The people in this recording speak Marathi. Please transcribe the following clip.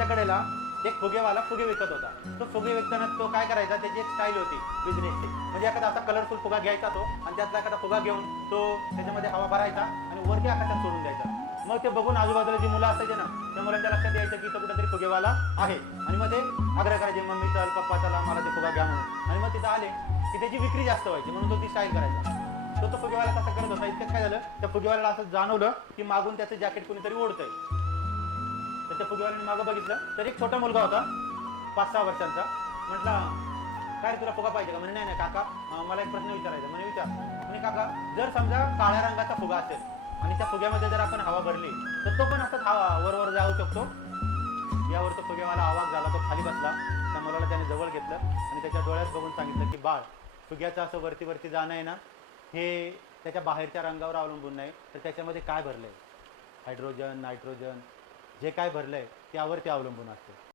रस्त्याच्या कडेला एक फुगेवाला फुगे विकत होता. तो फुगे विकताना तो काय करायचा, त्याची एक स्टाईल होती बिझनेसची. म्हणजे एखादा असा कलरफुल फुगा घ्यायचा तो, आणि त्यातला एखादा फुगा घेऊन तो त्याच्यामध्ये हवा भरायचा आणि वरती आकाशात सोडून द्यायचा. मग ते बघून आजूबाजूला जी मुलं असायचे ना, त्या मुलांच्या लक्षात यायचं की इथं कुठेतरी फुगेवाला आहे. आणि मग ते आग्रह करायचे, मम्मी चल, पप्पा चला, मला ते फुगा घ्या म्हणून. आणि मग तिथं आले की त्याची विक्री जास्त व्हायची, म्हणून तो ती स्टाईल करायचा. तो फुगेवाला तसं करत होता. इतकं काय झालं, त्या फुगेवाल्याला असं जाणवलं की मागून त्याचं जॅकेट कोणीतरी ओढतंय. तर त्या फुगेवाल्याने मागं बघितलं, तर एक छोटा मुलगा होता 5-6 वर्षांचा. म्हटलं, काय रे, तुला फुगा पाहिजे का? म्हणे नाही नाही काका, मला एक प्रश्न विचारायचा. म्हणे विचार. म्हणे काका, जर समजा काळ्या रंगाचा फुगा असेल आणि त्या फुग्यामध्ये जर आपण हवा भरली तर तो पण असंच हवा वर जाऊ शकतो? यावर तो फुगेवाला आवाज झाला. तो खाली बसला. त्या मुलाला त्याने जवळ घेतलं आणि त्याच्या डोळ्यात बघून सांगितलं की बाळ, फुग्याचं असं वरती वरती जाणं आहे ना, हे त्याच्या बाहेरच्या रंगावर अवलंबून नाही, तर त्याच्यामध्ये काय भरलंय, हायड्रोजन, नायट्रोजन, जे काय भरलंय त्यावर ते अवलंबून असते.